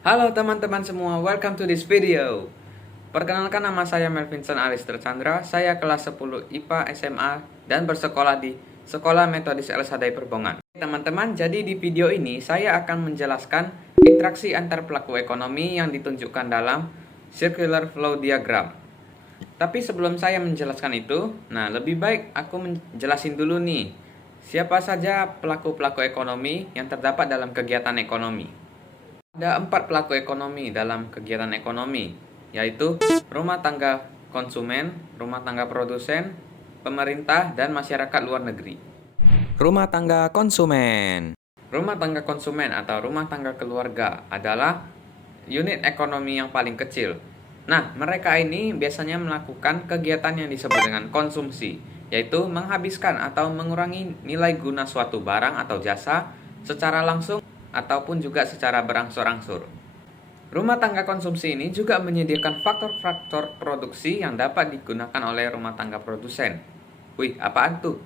Halo teman-teman semua, welcome to this video. Perkenalkan, nama saya Melvinson Alister Chandra. Saya kelas 10 IPA SMA dan bersekolah di Sekolah Metodis Elsadai Perbongan. Teman-teman, jadi di video ini saya akan menjelaskan interaksi antar pelaku ekonomi yang ditunjukkan dalam circular flow diagram. Tapi sebelum saya menjelaskan itu, lebih baik aku menjelasin dulu nih, siapa saja pelaku-pelaku ekonomi yang terdapat dalam kegiatan ekonomi. Ada 4 pelaku ekonomi dalam kegiatan ekonomi, yaitu rumah tangga konsumen, rumah tangga produsen, pemerintah, dan masyarakat luar negeri. Rumah tangga konsumen. Rumah tangga konsumen atau rumah tangga keluarga adalah unit ekonomi yang paling kecil. Nah, mereka ini biasanya melakukan kegiatan yang disebut dengan konsumsi, yaitu menghabiskan atau mengurangi nilai guna suatu barang atau jasa secara langsung ataupun juga secara berangsur-angsur. Rumah tangga konsumsi ini juga menyediakan faktor-faktor produksi yang dapat digunakan oleh rumah tangga produsen. Wih, apaan tuh?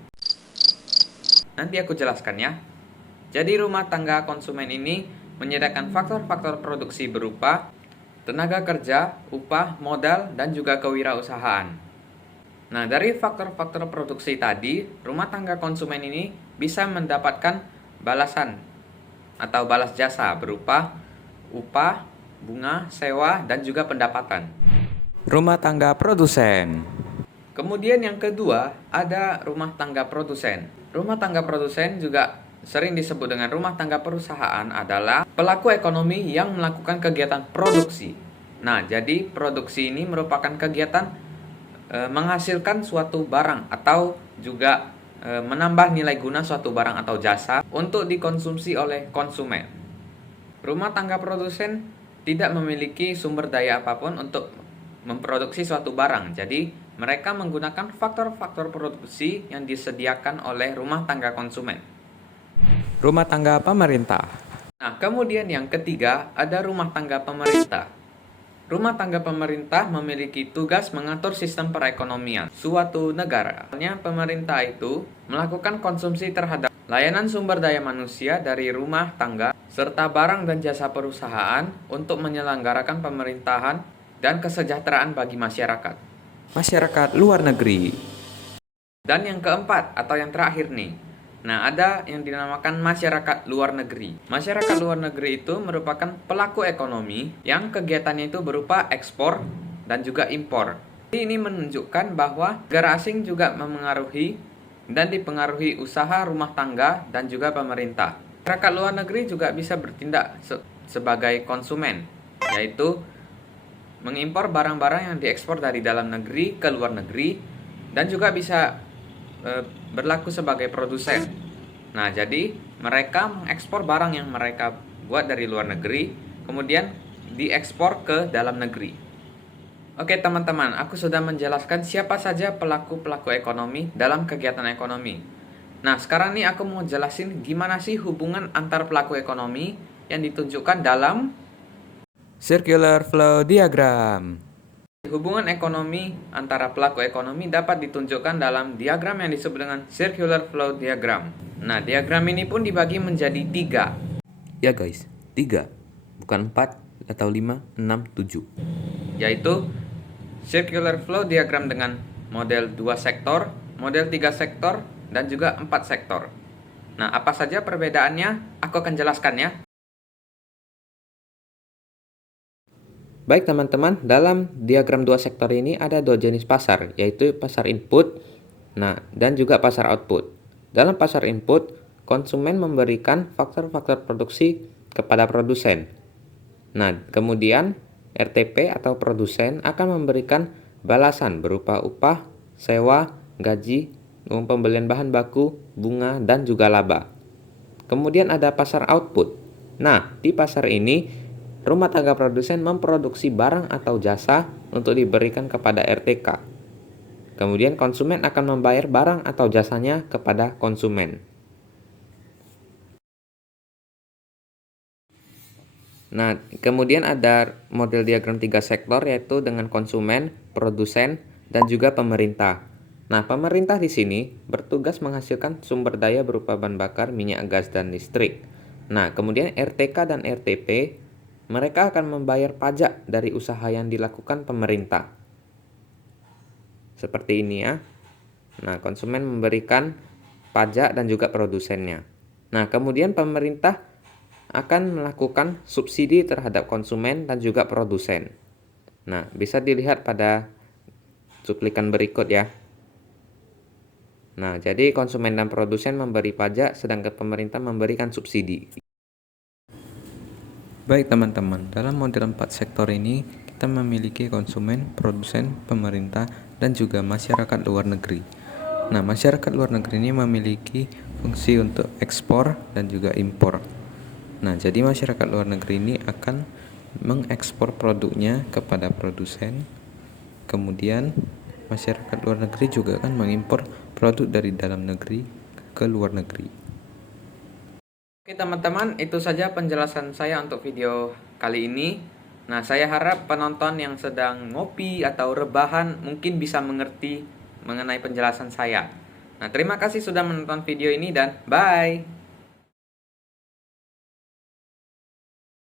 Nanti aku jelaskan ya. Jadi rumah tangga konsumen ini menyediakan faktor-faktor produksi berupa tenaga kerja, upah, modal, dan juga kewirausahaan. Nah, dari faktor-faktor produksi tadi, rumah tangga konsumen ini bisa mendapatkan balasan atau balas jasa berupa upah, bunga, sewa, dan juga pendapatan. Rumah tangga produsen. Kemudian yang kedua, ada rumah tangga produsen. Rumah tangga produsen juga sering disebut dengan rumah tangga perusahaan adalah pelaku ekonomi yang melakukan kegiatan produksi. Nah, jadi produksi ini merupakan kegiatan menghasilkan suatu barang atau juga menambah nilai guna suatu barang atau jasa untuk dikonsumsi oleh konsumen. Rumah tangga produsen tidak memiliki sumber daya apapun untuk memproduksi suatu barang. Jadi, mereka menggunakan faktor-faktor produksi yang disediakan oleh rumah tangga konsumen. Rumah tangga pemerintah. Nah, kemudian yang ketiga ada rumah tangga pemerintah. Rumah tangga pemerintah memiliki tugas mengatur sistem perekonomian suatu negara. Pemerintah itu melakukan konsumsi terhadap layanan sumber daya manusia dari rumah tangga serta barang dan jasa perusahaan untuk menyelenggarakan pemerintahan dan kesejahteraan bagi masyarakat. Masyarakat luar negeri. Dan yang keempat atau yang terakhir nih. Nah, ada yang dinamakan masyarakat luar negeri. Masyarakat luar negeri itu merupakan pelaku ekonomi yang kegiatannya itu berupa ekspor dan juga impor. Ini menunjukkan bahwa negara asing juga memengaruhi dan dipengaruhi usaha rumah tangga dan juga pemerintah. Masyarakat luar negeri juga bisa bertindak sebagai konsumen, yaitu mengimpor barang-barang yang diekspor dari dalam negeri ke luar negeri dan juga bisa berlaku sebagai produsen. Nah, jadi mereka mengekspor barang yang mereka buat dari luar negeri, kemudian diekspor ke dalam negeri. Oke teman-teman, aku sudah menjelaskan siapa saja pelaku-pelaku ekonomi dalam kegiatan ekonomi. Nah, sekarang nih aku mau jelasin gimana sih hubungan antar pelaku ekonomi yang ditunjukkan dalam circular flow diagram. Hubungan ekonomi antara pelaku ekonomi dapat ditunjukkan dalam diagram yang disebut dengan circular flow diagram. Nah, diagram ini pun dibagi menjadi 3. Ya guys, 3. Bukan 4 atau 5, 6, 7. Yaitu circular flow diagram dengan model 2 sektor, model 3 sektor, dan juga 4 sektor. Nah, apa saja perbedaannya? Aku akan jelaskan ya. Baik teman-teman, dalam diagram 2 sektor ini ada 2 jenis pasar, yaitu pasar input, dan juga pasar output. Dalam pasar input, konsumen memberikan faktor-faktor produksi kepada produsen. Nah, kemudian RTP atau produsen akan memberikan balasan berupa upah, sewa, gaji, uang pembelian bahan baku, bunga, dan juga laba. Kemudian ada pasar output. Nah, di pasar ini rumah tangga produsen memproduksi barang atau jasa untuk diberikan kepada RTK. Kemudian konsumen akan membayar barang atau jasanya kepada konsumen. Nah, kemudian ada model diagram 3 sektor yaitu dengan konsumen, produsen, dan juga pemerintah. Nah, pemerintah di sini bertugas menghasilkan sumber daya berupa bahan bakar, minyak, gas, dan listrik. Nah, kemudian RTK dan RTP mereka akan membayar pajak dari usaha yang dilakukan pemerintah. Seperti ini ya. Nah, konsumen memberikan pajak dan juga produsennya. Nah, kemudian pemerintah akan melakukan subsidi terhadap konsumen dan juga produsen. Nah, bisa dilihat pada cuplikan berikut ya. Nah, jadi konsumen dan produsen memberi pajak sedangkan pemerintah memberikan subsidi. Baik teman-teman, dalam model 4 sektor ini kita memiliki konsumen, produsen, pemerintah, dan juga masyarakat luar negeri. Nah, masyarakat luar negeri ini memiliki fungsi untuk ekspor dan juga impor. Nah, jadi masyarakat luar negeri ini akan mengekspor produknya kepada produsen. Kemudian masyarakat luar negeri juga akan mengimpor produk dari dalam negeri ke luar negeri. Oke teman-teman, itu saja penjelasan saya untuk video kali ini. Nah, saya harap penonton yang sedang ngopi atau rebahan mungkin bisa mengerti mengenai penjelasan saya. Nah, terima kasih sudah menonton video ini dan bye!